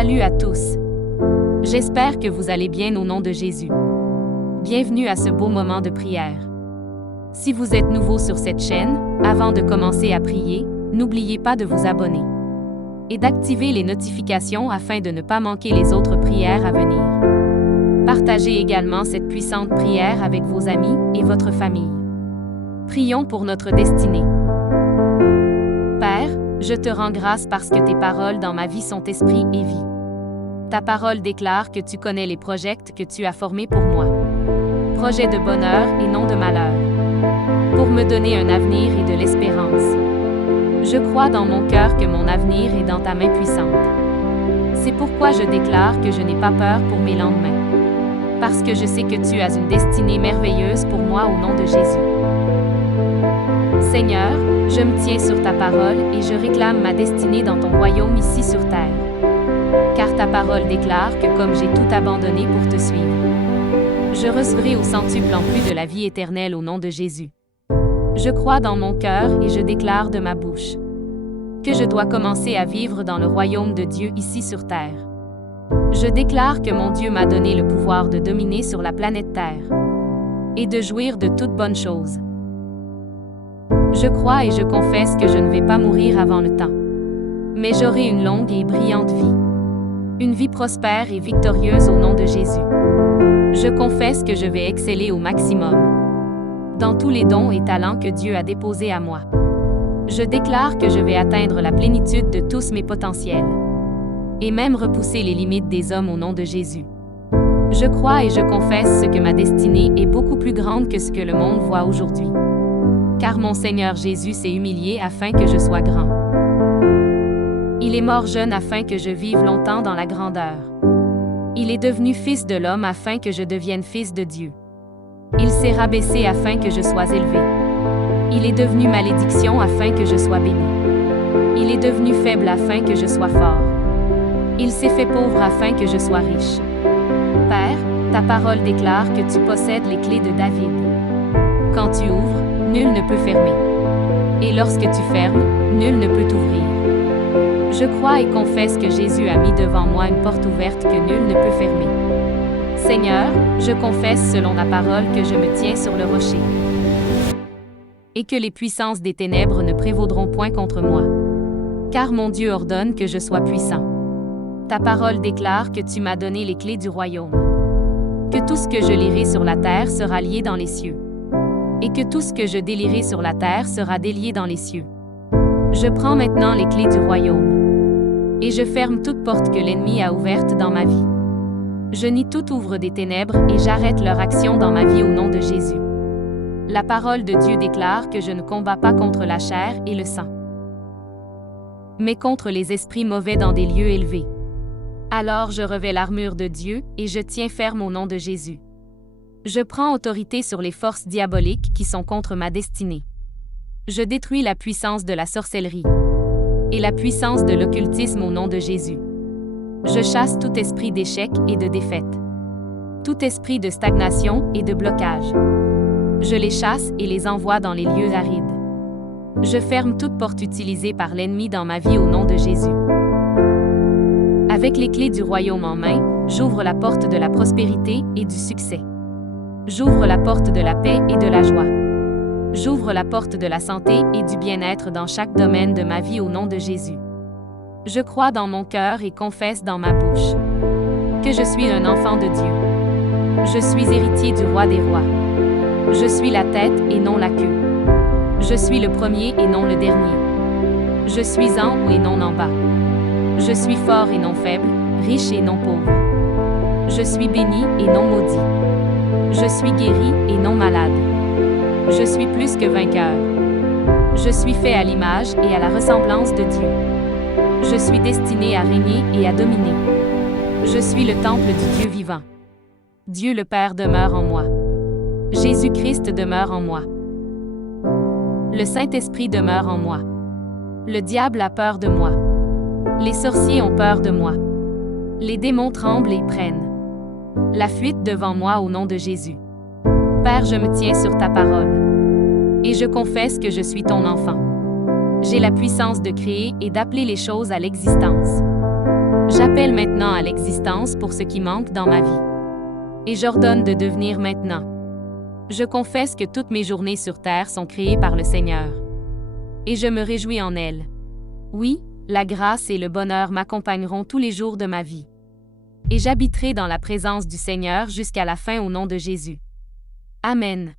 Salut à tous. J'espère que vous allez bien au nom de Jésus. Bienvenue à ce beau moment de prière. Si vous êtes nouveau sur cette chaîne, avant de commencer à prier, n'oubliez pas de vous abonner et d'activer les notifications afin de ne pas manquer les autres prières à venir. Partagez également cette puissante prière avec vos amis et votre famille. Prions pour notre destinée. Père, je te rends grâce parce que tes paroles dans ma vie sont esprit et vie. Ta parole déclare que tu connais les projets que tu as formés pour moi. Projets de bonheur et non de malheur. Pour me donner un avenir et de l'espérance. Je crois dans mon cœur que mon avenir est dans ta main puissante. C'est pourquoi je déclare que je n'ai pas peur pour mes lendemains. Parce que je sais que tu as une destinée merveilleuse pour moi au nom de Jésus. Seigneur, je me tiens sur ta parole et je réclame ma destinée dans ton royaume ici sur terre. Car ta parole déclare que comme j'ai tout abandonné pour te suivre, je recevrai au centuple en plus de la vie éternelle au nom de Jésus. Je crois dans mon cœur et je déclare de ma bouche que je dois commencer à vivre dans le royaume de Dieu ici sur terre. Je déclare que mon Dieu m'a donné le pouvoir de dominer sur la planète Terre et de jouir de toutes bonnes choses. Je crois et je confesse que je ne vais pas mourir avant le temps, mais j'aurai une longue et brillante vie. Une vie prospère et victorieuse au nom de Jésus. Je confesse que je vais exceller au maximum dans tous les dons et talents que Dieu a déposés à moi. Je déclare que je vais atteindre la plénitude de tous mes potentiels et même repousser les limites des hommes au nom de Jésus. Je crois et je confesse que ma destinée est beaucoup plus grande que ce que le monde voit aujourd'hui. Car mon Seigneur Jésus s'est humilié afin que je sois grand. Il est mort jeune afin que je vive longtemps dans la grandeur. Il est devenu fils de l'homme afin que je devienne fils de Dieu. Il s'est rabaissé afin que je sois élevé. Il est devenu malédiction afin que je sois béni. Il est devenu faible afin que je sois fort. Il s'est fait pauvre afin que je sois riche. Père, ta parole déclare que tu possèdes les clés de David. Quand tu ouvres, nul ne peut fermer. Et lorsque tu fermes, nul ne peut t'ouvrir. Je crois et confesse que Jésus a mis devant moi une porte ouverte que nul ne peut fermer. Seigneur, je confesse selon la parole que je me tiens sur le rocher. Et que les puissances des ténèbres ne prévaudront point contre moi. Car mon Dieu ordonne que je sois puissant. Ta parole déclare que tu m'as donné les clés du royaume. Que tout ce que je lirai sur la terre sera lié dans les cieux. Et que tout ce que je délierai sur la terre sera délié dans les cieux. Je prends maintenant les clés du royaume. Et je ferme toute porte que l'ennemi a ouverte dans ma vie. Je nie tout ouvre des ténèbres et j'arrête leur action dans ma vie au nom de Jésus. La parole de Dieu déclare que je ne combats pas contre la chair et le sang, mais contre les esprits mauvais dans des lieux élevés. Alors je revêts l'armure de Dieu et je tiens ferme au nom de Jésus. Je prends autorité sur les forces diaboliques qui sont contre ma destinée. Je détruis la puissance de la sorcellerie et la puissance de l'occultisme au nom de Jésus. Je chasse tout esprit d'échec et de défaite, tout esprit de stagnation et de blocage. Je les chasse et les envoie dans les lieux arides. Je ferme toute porte utilisée par l'ennemi dans ma vie au nom de Jésus. Avec les clés du royaume en main, j'ouvre la porte de la prospérité et du succès. J'ouvre la porte de la paix et de la joie. J'ouvre la porte de la santé et du bien-être dans chaque domaine de ma vie au nom de Jésus. Je crois dans mon cœur et confesse dans ma bouche que je suis un enfant de Dieu. Je suis héritier du roi des rois. Je suis la tête et non la queue. Je suis le premier et non le dernier. Je suis en haut et non en bas. Je suis fort et non faible, riche et non pauvre. Je suis béni et non maudit. Je suis guéri et non malade. Je suis plus que vainqueur. Je suis fait à l'image et à la ressemblance de Dieu. Je suis destiné à régner et à dominer. Je suis le temple du Dieu vivant. Dieu le Père demeure en moi. Jésus-Christ demeure en moi. Le Saint-Esprit demeure en moi. Le diable a peur de moi. Les sorciers ont peur de moi. Les démons tremblent et prennent la fuite devant moi au nom de Jésus. Père, je me tiens sur ta parole. Et je confesse que je suis ton enfant. J'ai la puissance de créer et d'appeler les choses à l'existence. J'appelle maintenant à l'existence pour ce qui manque dans ma vie. Et j'ordonne de devenir maintenant. Je confesse que toutes mes journées sur terre sont créées par le Seigneur. Et je me réjouis en elles. Oui, la grâce et le bonheur m'accompagneront tous les jours de ma vie. Et j'habiterai dans la présence du Seigneur jusqu'à la fin au nom de Jésus. Amen.